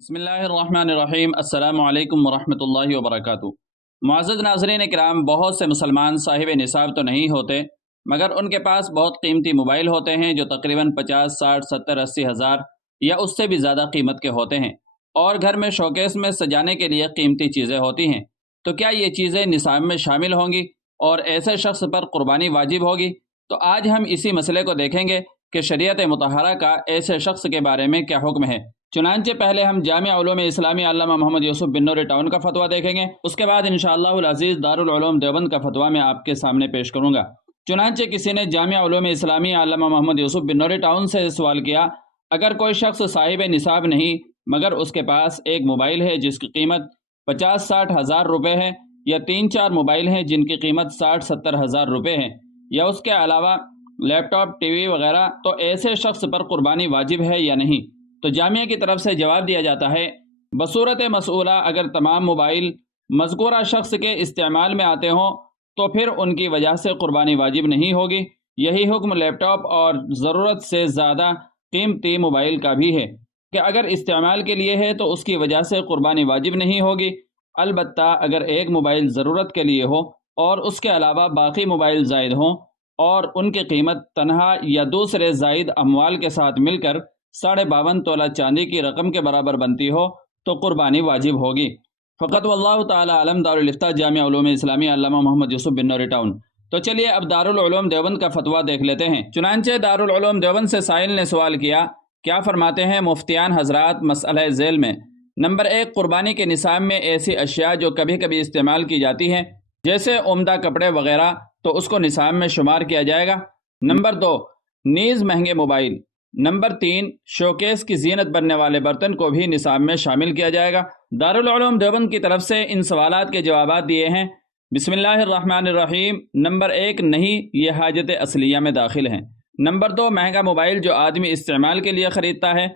بسم اللہ الرحمن الرحیم۔ السلام علیکم ورحمۃ اللہ وبرکاتہ۔ معزز ناظرین کرام، بہت سے مسلمان صاحب نصاب تو نہیں ہوتے، مگر ان کے پاس بہت قیمتی موبائل ہوتے ہیں جو تقریباً 50، 60، 70، 80 ہزار یا اس سے بھی زیادہ قیمت کے ہوتے ہیں، اور گھر میں شوکیس میں سجانے کے لیے قیمتی چیزیں ہوتی ہیں۔ تو کیا یہ چیزیں نصاب میں شامل ہوں گی اور ایسے شخص پر قربانی واجب ہوگی؟ تو آج ہم اسی مسئلے کو دیکھیں گے کہ شریعت مطہرہ کا ایسے شخص کے بارے میں کیا حکم ہے۔ چنانچہ پہلے ہم جامع علوم اسلامی علامہ محمد یوسف بن نوری ٹاؤن کا فتویٰ دیکھیں گے، اس کے بعد انشاءاللہ العزیز دارالعلوم دیوبند کا فتویٰ میں آپ کے سامنے پیش کروں گا۔ چنانچہ کسی نے جامع علوم اسلامی علامہ محمد یوسف بن نوری ٹاؤن سے سوال کیا، اگر کوئی شخص صاحب نصاب نہیں مگر اس کے پاس ایک موبائل ہے جس کی قیمت 50-60 ہزار روپے ہے، یا 3-4 موبائل ہیں جن کی قیمت 60-70 ہزار روپے ہے، یا اس کے علاوہ لیپ ٹاپ، ٹی وی وغیرہ، تو ایسے شخص پر قربانی واجب ہے یا نہیں؟ تو جامعہ کی طرف سے جواب دیا جاتا ہے، بصورت مسئولہ اگر تمام موبائل مذکورہ شخص کے استعمال میں آتے ہوں تو پھر ان کی وجہ سے قربانی واجب نہیں ہوگی۔ یہی حکم لیپ ٹاپ اور ضرورت سے زیادہ قیمتی موبائل کا بھی ہے کہ اگر استعمال کے لیے ہے تو اس کی وجہ سے قربانی واجب نہیں ہوگی، البتہ اگر ایک موبائل ضرورت کے لیے ہو اور اس کے علاوہ باقی موبائل زائد ہوں اور ان کی قیمت تنہا یا دوسرے زائد اموال کے ساتھ مل کر 52.5 تولہ چاندی کی رقم کے برابر بنتی ہو تو قربانی واجب ہوگی۔ فقط واللہ تعالی علم۔ دارالفتہ جامع علوم اسلامی علامہ محمد یوسف بن نوری ٹاؤن۔ تو چلیے اب دارالعلوم دیوبند کا فتویٰ دیکھ لیتے ہیں۔ چنانچہ دارالعلوم دیوبند سے سائل نے سوال کیا، کیا فرماتے ہیں مفتیان حضرات مسئلہ ذیل میں؟ نمبر 1، قربانی کے نصاب میں ایسی اشیاء جو کبھی کبھی استعمال کی جاتی ہیں جیسے عمدہ کپڑے وغیرہ، تو اس کو نصاب میں شمار کیا جائے گا۔ نمبر 2، نیز مہنگے موبائل۔ نمبر 3، شوکیس کی زینت بننے والے برتن کو بھی نصاب میں شامل کیا جائے گا۔ دارالعلوم دیوبند کی طرف سے ان سوالات کے جوابات دیے ہیں۔ بسم اللہ الرحمن الرحیم۔ نمبر 1، نہیں، یہ حاجت اصلیہ میں داخل ہیں۔ نمبر 2، مہنگا موبائل جو آدمی استعمال کے لیے خریدتا ہے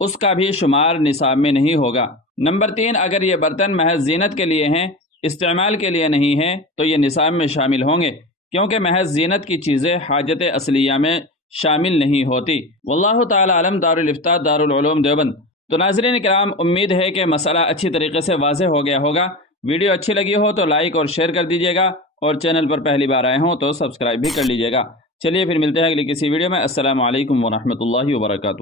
اس کا بھی شمار نصاب میں نہیں ہوگا۔ نمبر 3، اگر یہ برتن محض زینت کے لیے ہیں، استعمال کے لیے نہیں ہیں، تو یہ نصاب میں شامل ہوں گے، کیونکہ محض زینت کی چیزیں حاجت اصلیہ میں شامل نہیں ہوتی۔ واللہ تعالی علم۔ دارالفتہ دارالعلوم دیوبند۔ تو ناظرین کرام، امید ہے کہ مسئلہ اچھی طریقے سے واضح ہو گیا ہوگا۔ ویڈیو اچھی لگی ہو تو لائک اور شیئر کر دیجیے گا، اور چینل پر پہلی بار آئے ہوں تو سبسکرائب بھی کر لیجیے گا۔ چلیے پھر ملتے ہیں اگلی کسی ویڈیو میں۔ السلام علیکم ورحمۃ اللہ وبرکاتہ۔